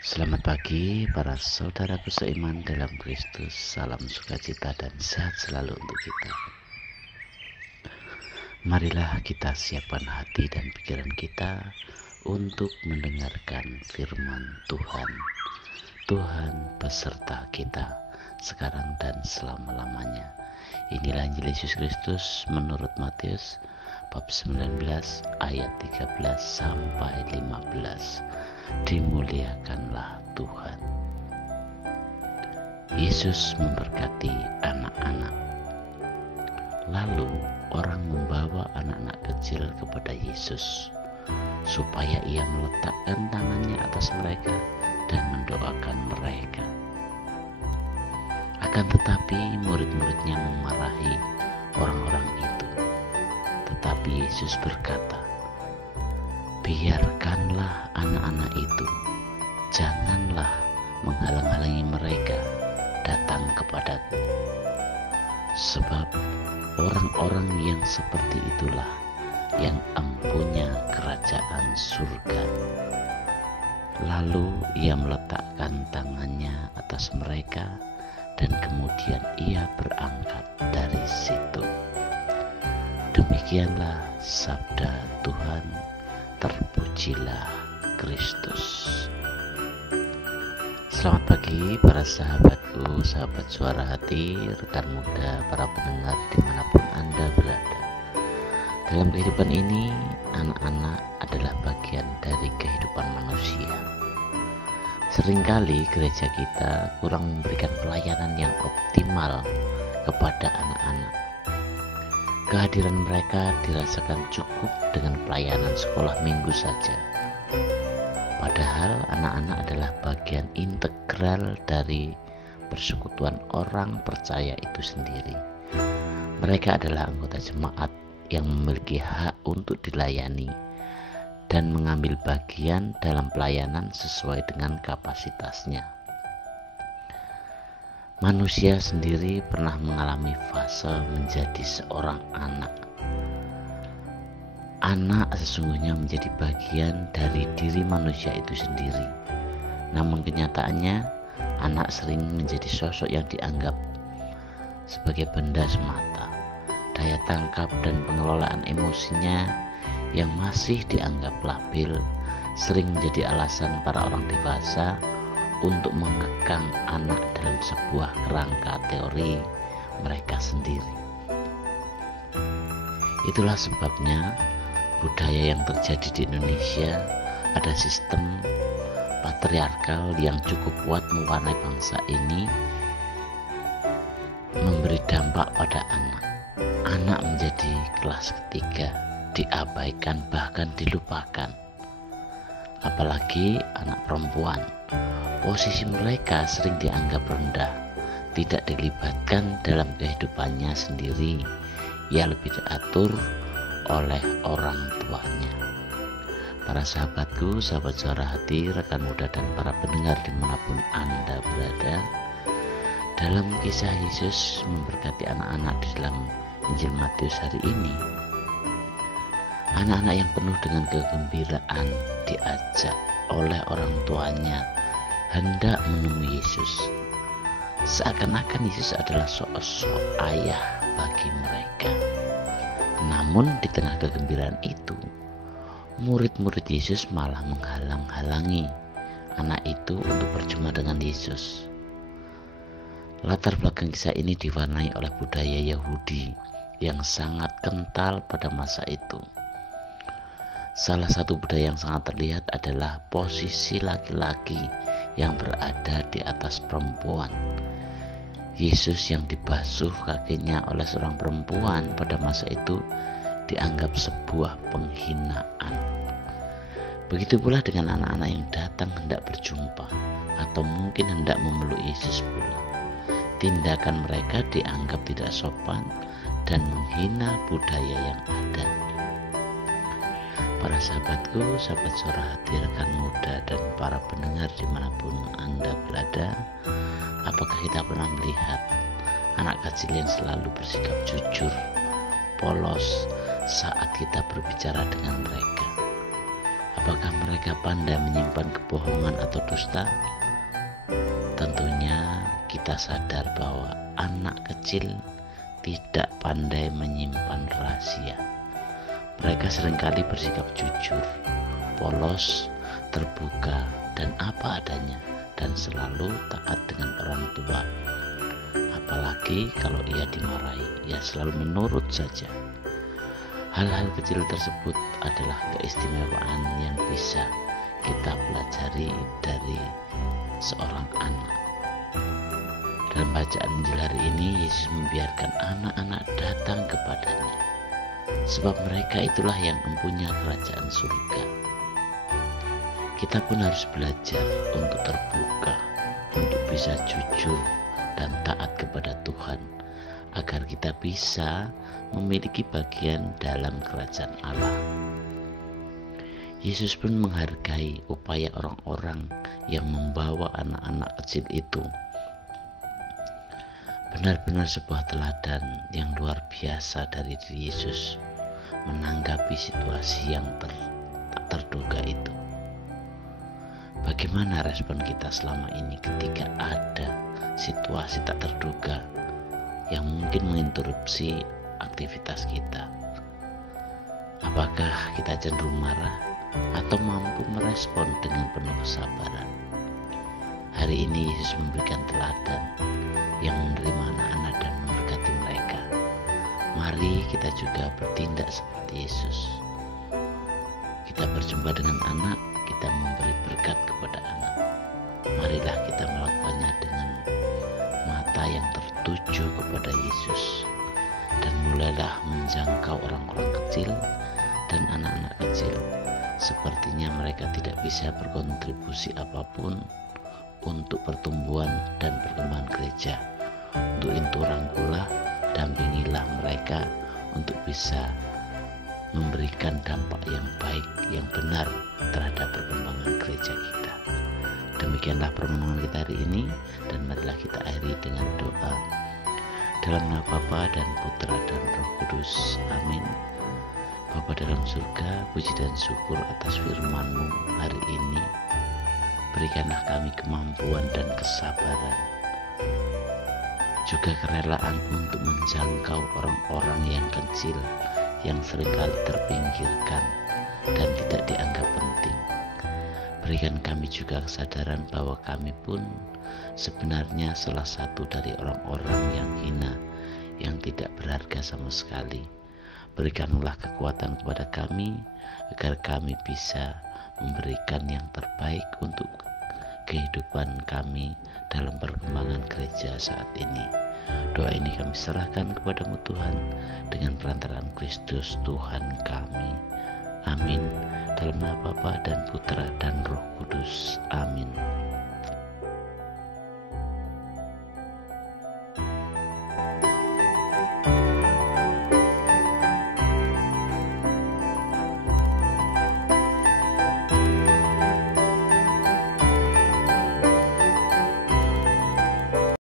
Selamat pagi para saudaraku seiman dalam Kristus. Salam sukacita dan sehat selalu untuk kita. Marilah kita siapkan hati dan pikiran kita untuk mendengarkan firman Tuhan. Tuhan beserta kita sekarang dan selama-lamanya. Inilah Injil Yesus Kristus menurut Matius bab 19 ayat 13 sampai 15. Dimuliakanlah Tuhan. Yesus memberkati anak-anak. Lalu orang membawa anak-anak kecil kepada Yesus supaya ia meletakkan tangannya atas mereka dan mendoakan mereka. Akan tetapi murid-muridnya memarahi orang-orang itu. Tetapi Yesus berkata, "Biarkanlah anak-anak itu, janganlah menghalang-halangi mereka datang kepadaku. Sebab orang-orang yang seperti itulah yang empunya kerajaan surga." Lalu ia meletakkan tangannya atas mereka dan kemudian ia berangkat dari situ. Demikianlah sabda Tuhan. Terpujilah Kristus. Selamat pagi para sahabatku, sahabat suara hati, rekan muda, para pendengar dimanapun Anda berada. Dalam kehidupan ini, anak-anak adalah bagian dari kehidupan manusia. Seringkali gereja kita kurang memberikan pelayanan yang optimal kepada anak-anak. Kehadiran mereka dirasakan cukup dengan pelayanan sekolah minggu saja. Padahal anak-anak adalah bagian integral dari persekutuan orang percaya itu sendiri. Mereka adalah anggota jemaat yang memiliki hak untuk dilayani dan mengambil bagian dalam pelayanan sesuai dengan kapasitasnya. Manusia sendiri pernah mengalami fase menjadi seorang anak. Anak sesungguhnya menjadi bagian dari diri manusia itu sendiri. Namun kenyataannya, anak sering menjadi sosok yang dianggap sebagai benda semata. Daya tangkap dan pengelolaan emosinya yang masih dianggap labil sering menjadi alasan para orang dewasa untuk mengekang anak dalam sebuah kerangka teori mereka sendiri. Itulah sebabnya budaya yang terjadi di Indonesia ada sistem patriarkal yang cukup kuat mewarnai bangsa ini, memberi dampak pada anak. Anak menjadi kelas ketiga, diabaikan bahkan dilupakan. Apalagi anak perempuan. Posisi mereka sering dianggap rendah, tidak dilibatkan dalam kehidupannya sendiri. Ia lebih diatur oleh orang tuanya. Para sahabatku, sahabat suara hati, rekan muda dan para pendengar dimanapun Anda berada, dalam kisah Yesus memberkati anak-anak di dalam Injil Matius hari ini, anak-anak yang penuh dengan kegembiraan diajak oleh orang tuanya hendak menemui Yesus. Seakan-akan Yesus adalah sosok ayah bagi mereka. Namun di tengah kegembiraan itu, murid-murid Yesus malah menghalang-halangi anak itu untuk berjumpa dengan Yesus. Latar belakang kisah ini diwarnai oleh budaya Yahudi yang sangat kental pada masa itu. Salah satu budaya yang sangat terlihat adalah posisi laki-laki yang berada di atas perempuan. Yesus yang dibasuh kakinya oleh seorang perempuan pada masa itu dianggap sebuah penghinaan. Begitu pula dengan anak-anak yang datang hendak berjumpa atau mungkin hendak memeluk Yesus pula. Tindakan mereka dianggap tidak sopan dan menghina budaya yang ada. Para sahabatku, sahabat suara hati, rekan muda dan para pendengar dimanapun Anda berada, apakah kita pernah melihat anak kecil yang selalu bersikap jujur, polos saat kita berbicara dengan mereka? Apakah mereka pandai menyimpan kebohongan atau dusta? Tentunya kita sadar bahwa anak kecil tidak pandai menyimpan rahasia. Mereka seringkali bersikap jujur, polos, terbuka, dan apa adanya, dan selalu taat dengan orang tua. Apalagi kalau ia dimarahi, ia selalu menurut saja. Hal-hal kecil tersebut adalah keistimewaan yang bisa kita pelajari dari seorang anak. Dalam bacaan Injil hari ini, Yesus membiarkan anak-anak datang kepadanya, sebab mereka itulah yang mempunyai kerajaan surga. Kita pun harus belajar untuk terbuka, untuk bisa jujur dan taat kepada Tuhan, agar kita bisa memiliki bagian dalam kerajaan Allah. Yesus pun menghargai upaya orang-orang yang membawa anak-anak kecil itu. Benar-benar sebuah teladan yang luar biasa dari diri Yesus menanggapi situasi yang tak terduga itu. Bagaimana respon kita selama ini ketika ada situasi tak terduga yang mungkin menginterupsi aktivitas kita? Apakah kita cenderung marah atau mampu merespon dengan penuh kesabaran? Hari ini Yesus memberikan teladan yang menerima anak-anak dan memberkati mereka. Mari kita juga bertindak seperti Yesus. Kita berjumpa dengan anak, kita memberi berkat kepada anak. Marilah kita melakukannya dengan mata yang tertuju kepada Yesus, dan mulailah menjangkau orang-orang kecil dan anak-anak kecil. Sepertinya mereka tidak bisa berkontribusi apapun untuk pertumbuhan dan perkembangan gereja. Untuk itu rangkulah, dampingilah mereka untuk bisa memberikan dampak yang baik, yang benar terhadap perkembangan gereja kita. Demikianlah permohonan kita hari ini, dan marilah kita akhiri dengan doa. Dalam nama Bapa dan Putra dan Roh Kudus. Amin. Bapa dalam surga, puji dan syukur atas firman-Mu hari ini. Berikanlah kami kemampuan dan kesabaran, juga kerelaan untuk menjangkau orang-orang yang kecil, yang seringkali terpinggirkan dan tidak dianggap penting. Berikan kami juga kesadaran bahwa kami pun sebenarnya salah satu dari orang-orang yang hina, yang tidak berharga sama sekali. Berikanlah kekuatan kepada kami agar kami bisa memberikan yang terbaik untuk kehidupan kami dalam perkembangan gereja saat ini. Doa ini kami serahkan kepadamu Tuhan, dengan perantaraan Kristus Tuhan kami. Amin. Dalam nama Bapa dan Putra dan Roh Kudus. Amin.